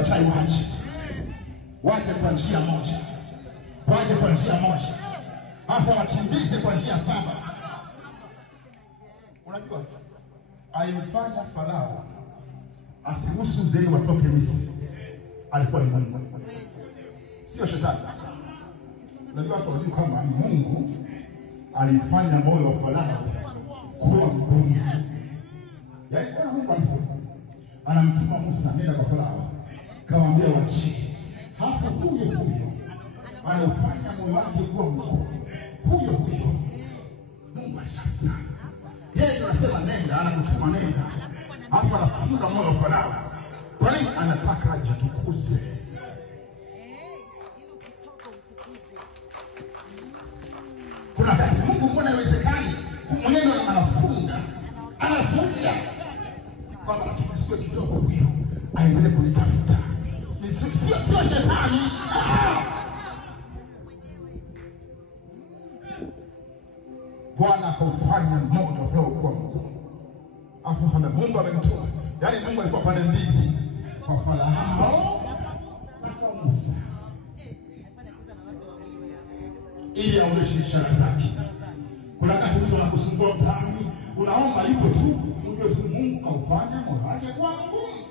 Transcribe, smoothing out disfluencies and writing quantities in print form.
wachawi waje kwa njia moja, waje kwa njia moja, afu wakimbize kwa njia 7. Unajua alimfanya Farao asiruhusu Israeli watoke Misri, alikuwa ni Mungu, sio shetani. Unajua watu wajua kama Mungu alifanya moyo wa Farao kuwa mgumu. Yaani kwa Mungu anamtuma Musa, nenda kwa Farao kamwambia wachie. Hafu huyo anafanya moyo wake kuwa mgumu. Huyo Mungu ajabu sana. Yeye ndiye anasema nenda, anakutuma nenda. Hafu anafunga moyo wa Farao. Kwa nini? Anataka ajitukuze. Kuna wakati Mungu mbona haiwezekani? Mwenyewe anafunga, anazuia kwamba atakisiwe kidogo huyo aendelee kunitafuta. Sio shetani. Bwana akaufanya moto fulani kuwa mgumu. Afu sana Mungu amemtoa. Yaani Mungu alikuwa pande mbili, kwa Farao na Musa, ili aonyeshe ishara zake. Kuna wakati mtu anakusumbua mtaani, unaomba yupo tu, unajua tu Mungu kaufanya moyo wake kuwa mgumu.